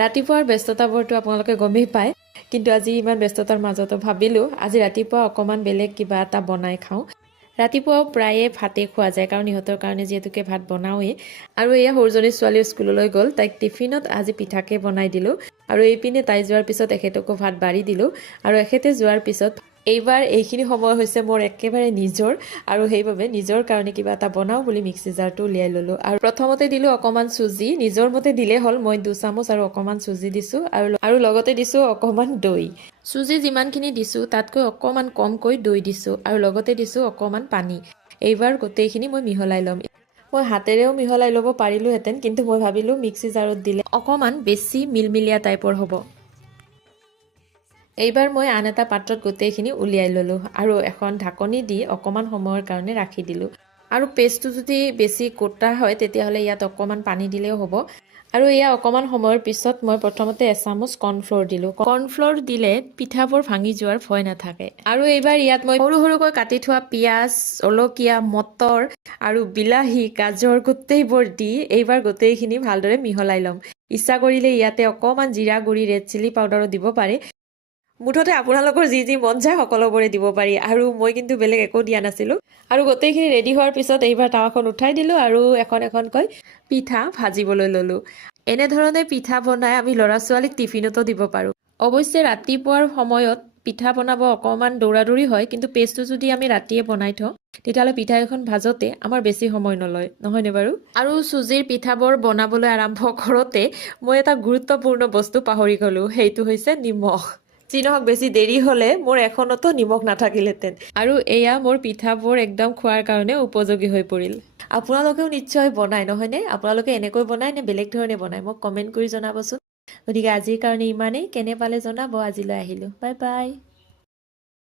ৰাতিপুৱাৰ ব্যস্ততাবোৰটো আপোনালোকে গমেই পায়, কিন্তু আজি ইমান ব্যস্ততাৰ মাজতো ভাবিলোঁ আজি ৰাতিপুৱা অকণমান বেলেগ কিবা এটা বনাই খাওঁ। ৰাতিপুৱাও প্ৰায়ে ভাতেই খোৱা যায়, কাৰণ ইহঁতৰ কাৰণে যিহেতুকে ভাত বনাওৱেই। আৰু এয়া সৰুজনী ছোৱালীও স্কুললৈ গ'ল, তাইক টিফিনত আজি পিঠাকে বনাই দিলোঁ। আৰু এইপিনে তাই যোৱাৰ পিছত এখেতকো ভাত বাঢ়ি দিলোঁ। আৰু এখেতে যোৱাৰ পিছত এইবাৰ এইখিনি সময় হৈছে মোৰ একেবাৰে নিজৰ, আৰু সেইবাবে নিজৰ কাৰণে কিবা এটা বনাওঁ বুলি মিক্সি জাৰটো উলিয়াই ল'লোঁ। আৰু প্ৰথমতে দিলোঁ অকণমান চুজি, নিজৰ মতে দিলেই হ'ল। মই 2 চামুচ আৰু অকণমান চুজি দিছোঁ, আৰু লগতে দিছোঁ অকণমান দৈ। চুজি যিমানখিনি দিছোঁ তাতকৈ অকণমান কমকৈ দৈ দিছোঁ, আৰু লগতে দিছোঁ অকণমান পানী। এইবাৰ গোটেইখিনি মই মিহলাই ল'ম। মই হাতেৰেও মিহলাই ল'ব পাৰিলোঁহেঁতেন, কিন্তু মই ভাবিলোঁ মিক্সি জাৰত দিলে অকণমান বেছি মিলমিলীয়া টাইপৰ হ'ব। এইবাৰ মই আন এটা পাত্ৰত গোটেইখিনি উলিয়াই ল'লোঁ, আৰু এখন ঢাকনি দি অকণমান সময়ৰ কাৰণে ৰাখি দিলোঁ। আৰু পেষ্টটো যদি বেছি গোটা হয় তেতিয়াহ'লে ইয়াত অকণমান পানী দিলেও হ'ব। আৰু এয়া অকণমান সময়ৰ পিছত মই প্ৰথমতে এচামুচ কৰ্ণফ্ল'ৰ দিলোঁ। কৰ্ণফ্ল'ৰ দিলে পিঠাবোৰ ভাঙি যোৱাৰ ভয় নাথাকে। আৰু এইবাৰ ইয়াত মই সৰু সৰুকৈ কাটি থোৱা পিঁয়াজ, জলকীয়া, মটৰ আৰু বিলাহী, গাজৰ গোটেইবোৰ দি এইবাৰ গোটেইখিনি ভালদৰে মিহলাই ল'ম। ইচ্ছা কৰিলে ইয়াতে অকণমান জিৰা গুড়ি, ৰেড চিলি পাউডাৰো দিব পাৰে। মুঠতে আপোনালোকৰ যি যি মন যায় সকলোবোৰে দিব পাৰি, আৰু মই কিন্তু বেলেগ একো দিয়া নাছিলোঁ। আৰু গোটেইখিনি ৰেডি হোৱাৰ পিছত এইবাৰ টাৱাখন উঠাই দিলোঁ, আৰু এখন এখনকৈ পিঠা ভাজিবলৈ ল'লোঁ। এনেধৰণে পিঠা বনাই আমি ল'ৰা ছোৱালীক টিফিনতো দিব পাৰোঁ। অৱশ্যে ৰাতিপুৱাৰ সময়ত পিঠা বনাব অকণমান দৌৰা-দৌৰি হয়, কিন্তু পেষ্টটো যদি আমি ৰাতিয়ে বনাই থওঁ তেতিয়াহ'লে পিঠাকেইখন ভাজোতে আমাৰ বেছি সময় নলয়, নহয়নে বাৰু? আৰু চুজিৰ পিঠাবোৰ বনাবলৈ আৰম্ভ কৰোঁতে মই এটা গুৰুত্বপূৰ্ণ বস্তু পাহৰি গ'লোঁ, সেইটো হৈছে নিমখ। যি নহওক বেছি দেৰি হ'লে মোৰ এখনতো নিমখ নাথাকিলহেঁতেন, আৰু এয়া মোৰ পিঠাবোৰ একদম খোৱাৰ কাৰণে উপযোগী হৈ পৰিল। আপোনালোকেও নিশ্চয় বনায়, নহয়নে? আপোনালোকে এনেকৈ বনায় নে বেলেগ ধৰণে বনায়? মোক কমেণ্ট কৰি জনাবচোন। গতিকে আজিৰ কাৰণে ইমানেই। কেনে পালে জনাব। আজিলৈ আহিলোঁ। Bye bye.